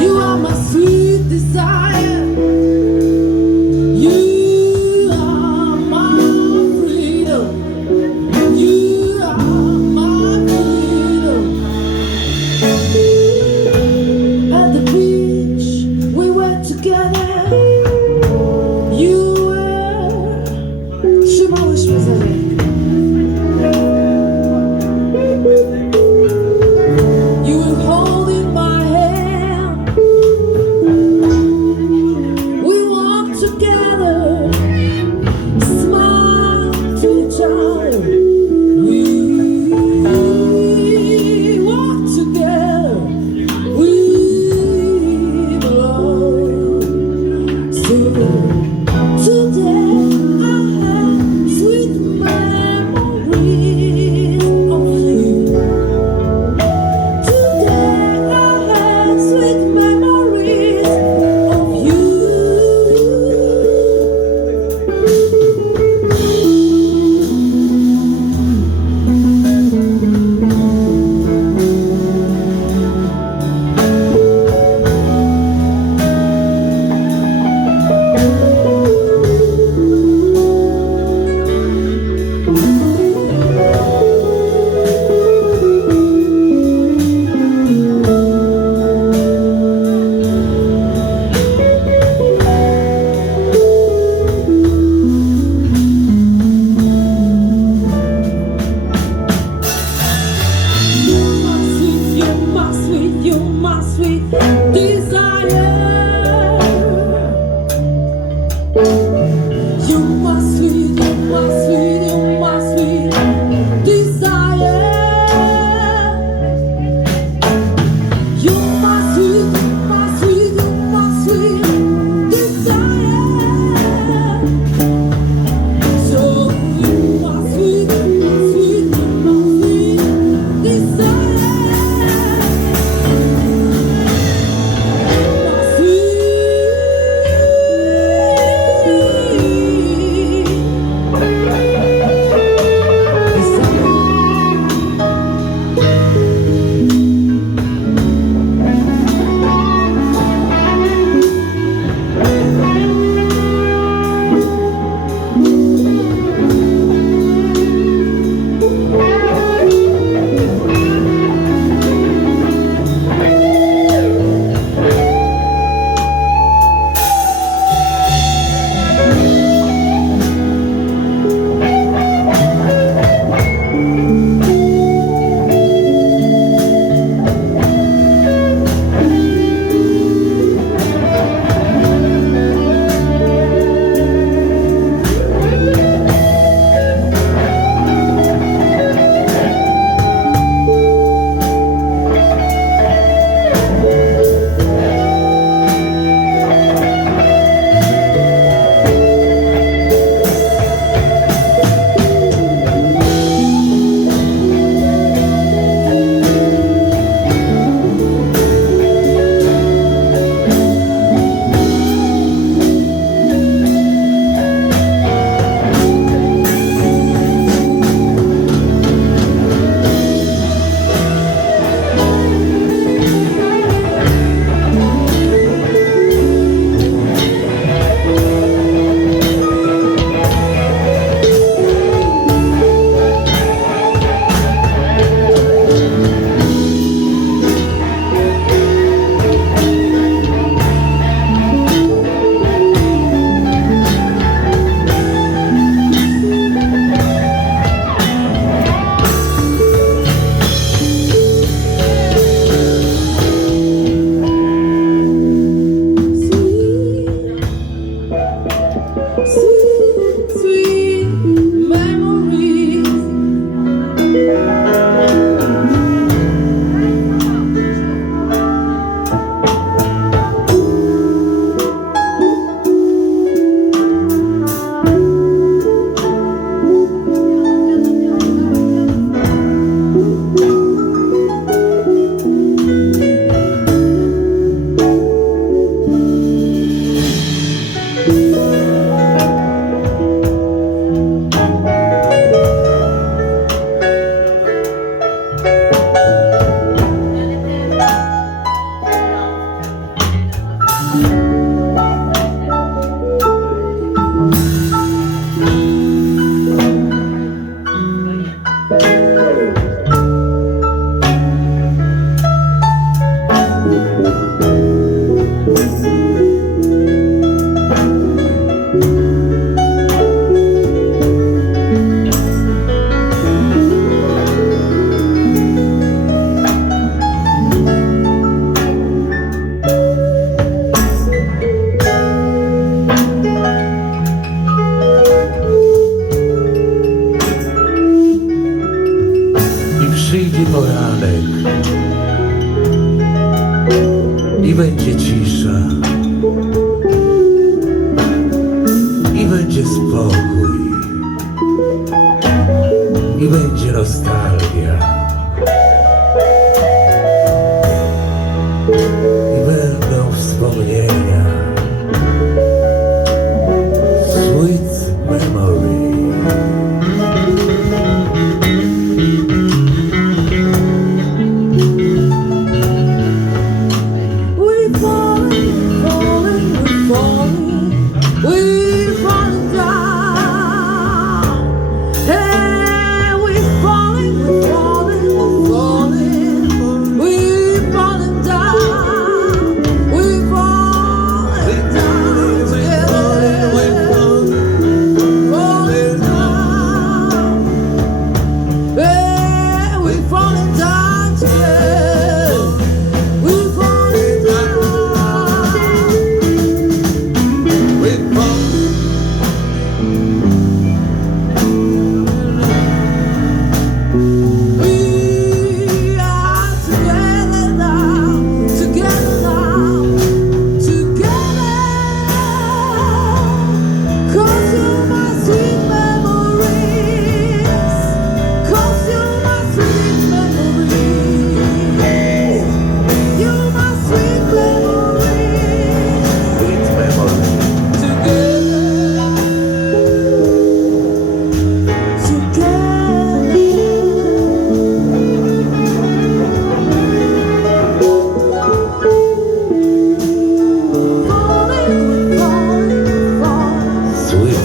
You are my sweet desire. You are my freedom. You are my freedom. At the beach, we were together. You were. Trzymałeś mnie za rękę. You were holding my hand. I przyjdzie poranek i będzie cisza i będzie spokój i będzie nostalgia i będą wspomnienia, sweet memory. We're falling, falling, we're falling, we're falling down. Hey, we're falling, we're falling, we're falling, we're falling down. We're falling down together. Falling down. Hey, we're falling down together. We're falling down. We are together now, together now, together. 'Cause you're my sweet memories. 'Cause you're my sweet memories. You're my sweet memories. Sweet memory. Sweet memory. Sweet memory. Sweet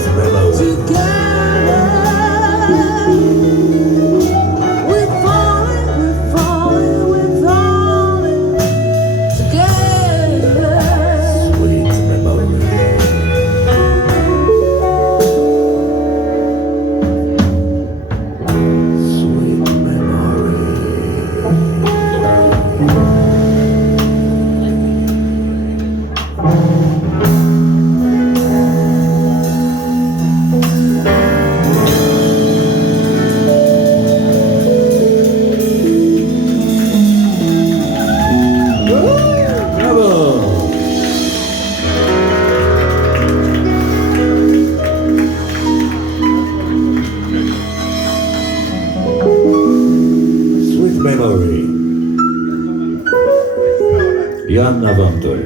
Brawo! Sweet memory. Joanna Wątor.